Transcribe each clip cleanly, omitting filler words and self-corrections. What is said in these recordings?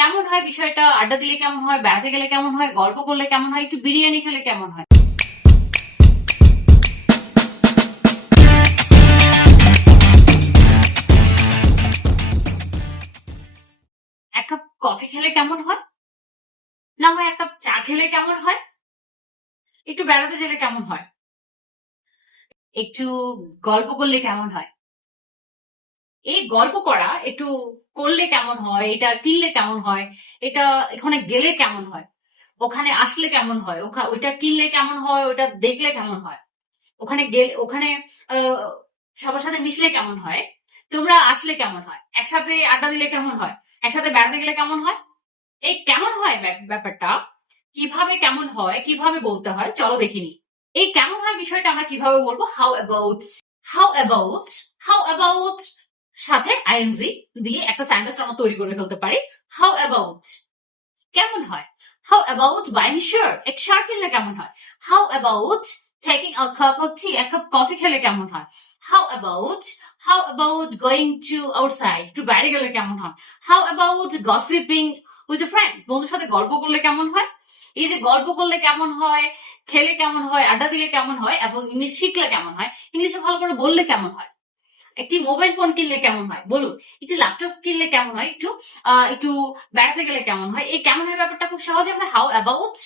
কেমন হয় বিষয়টা, আড্ডা দিলে কেমন হয়, বেড়াতে গেলে কেমন হয়, গল্প করলে কেমন হয়, একটু বিরিয়ানি খেলে কেমন হয়। এক কাপ কফি খেলে কেমন হয়, না হয় এক কাপ চা খেলে কেমন হয়, একটু বেড়াতে গেলে কেমন হয়, একটু গল্প করলে কেমন হয়। এই গল্প করা একটু করলে কেমন হয়, এটা কিনলে কেমন হয়, এটা এখানে গেলে কেমন হয়, ওখানে আসলে কেমন হয়, ওইটা কিনলে কেমন হয়, ওটা দেখলে কেমন হয়, ওখানে গেলে ওখানে আহ, সবার সাথে মিশলে কেমন হয়, তোমরা আসলে কেমন হয়, একসাথে আড্ডা দিলে কেমন হয়, একসাথে বেড়াতে গেলে কেমন হয়। এই কেমন হয় ব্যাপারটা কিভাবে কেমন হয়, কিভাবে বলতে হয়, চলো দেখিনি। এই কেমন হয় বিষয়টা আমরা কিভাবে বলবো, how about. How about, how about সাথে আইএনজি দিয়ে একটা সেন্টেন্স আমরা তৈরি করে ফেলতে পারি। হাউ অ্যাবাউট কেমন হয়, হাউ অ্যাবাউট বাইং শার্ট, এক শার্ট কিনলে কেমন হয়। How about taking a cup of tea, এক কাপ কফি খেলে কেমন হয়। How about going to outside, একটু বাইরে গেলে কেমন হয়। How about gossiping with a friend, বন্ধুর সাথে গল্প করলে কেমন হয়। এই যে গল্প করলে কেমন হয়, খেলে কেমন হয়, আড্ডা দিলে কেমন হয়, এবং ইংলিশ শিখলে কেমন হয়, ইংলিশে ভালো করে বললে কেমন হয়, একটি মোবাইল ফোন কিনলে কেমন হয় বলুন, একটি ল্যাপটপ কিনলে কেমন হয়, একটু বেড়াতে গেলে কেমন হয়। এই কেমন হয় ব্যাপারটা খুব সহজে আমরা হাউ অ্যাবাউট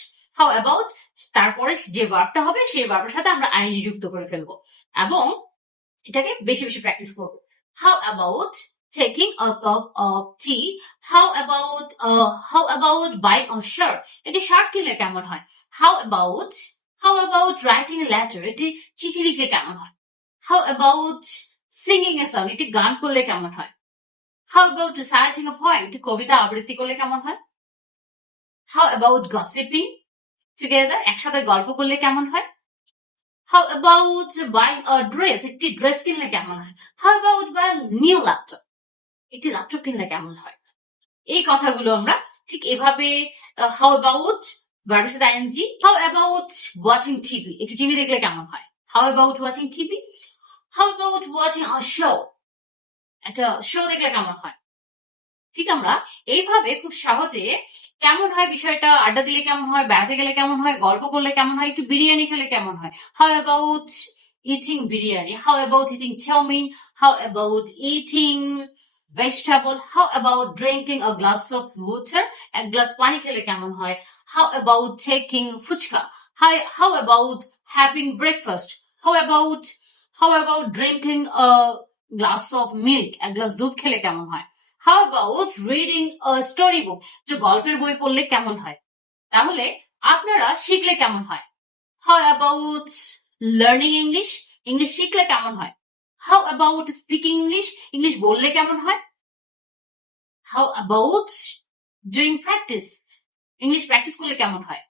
তারপরে যে ভার্বটা হবে সেই ভার্বের সাথে আমরা আইএনজি যুক্ত করে ফেলবো এবং এটাকে বেশি বেশি প্র্যাকটিস করবো। How about taking a cup of T, how about buying a shirt, এটি শার্ট কিনলে কেমন হয়। How about writing a letter, এটি চিঠি লিখলে কেমন হয়। How about singing a song, এটি গান করলে কেমন হয়। How about reciting a poem, এটি কবিতা আবৃত্তি করলে কেমন হয়। হাউ অ্যাবাউট গসিপিং টুগেদার, একসাথে গল্প করলে কেমন হয়। How about buying a dress, একটি ড্রেস কিনলে কেমন হয়। How about buying new laptop, একটি ল্যাপটপ কিনলে কেমন হয়। এই কথাগুলো আমরা ঠিক এভাবে হাউ অ্যাবাউট ভার্বের সাথে ING. How about watching TV, একটু টিভি দেখলে কেমন হয়। How about watching TV. How about watching a show, একটা শো দেখলে কেমন হয়। ঠিক আমরা এইভাবে খুব সহজে কেমন হয় বিষয়টা, আড্ডা দিলে কেমন হয়, বেড়াতে গেলে কেমন হয়, গল্প করলে কেমন হয়, একটু বিরিয়ানি খেলে কেমন হয়। How about eating biryani, how about eating chowmein, how about eating vegetable, how about drinking a glass of water, এক গ্লাস পানি খেলে কেমন হয়। How about taking fuchka, how about having breakfast, how about how about drinking a glass of milk, এক glass দুধ খেলে কেমন হয়। How about reading a story book, যে গল্পের বই পড়লে কেমন হয়। তাহলে আপনারা শিখলে কেমন হয়। How about learning English, English শিখলে কেমন হয়। How about speaking English, English বললে কেমন হয়। How about doing practice, English practice করলে কেমন হয়।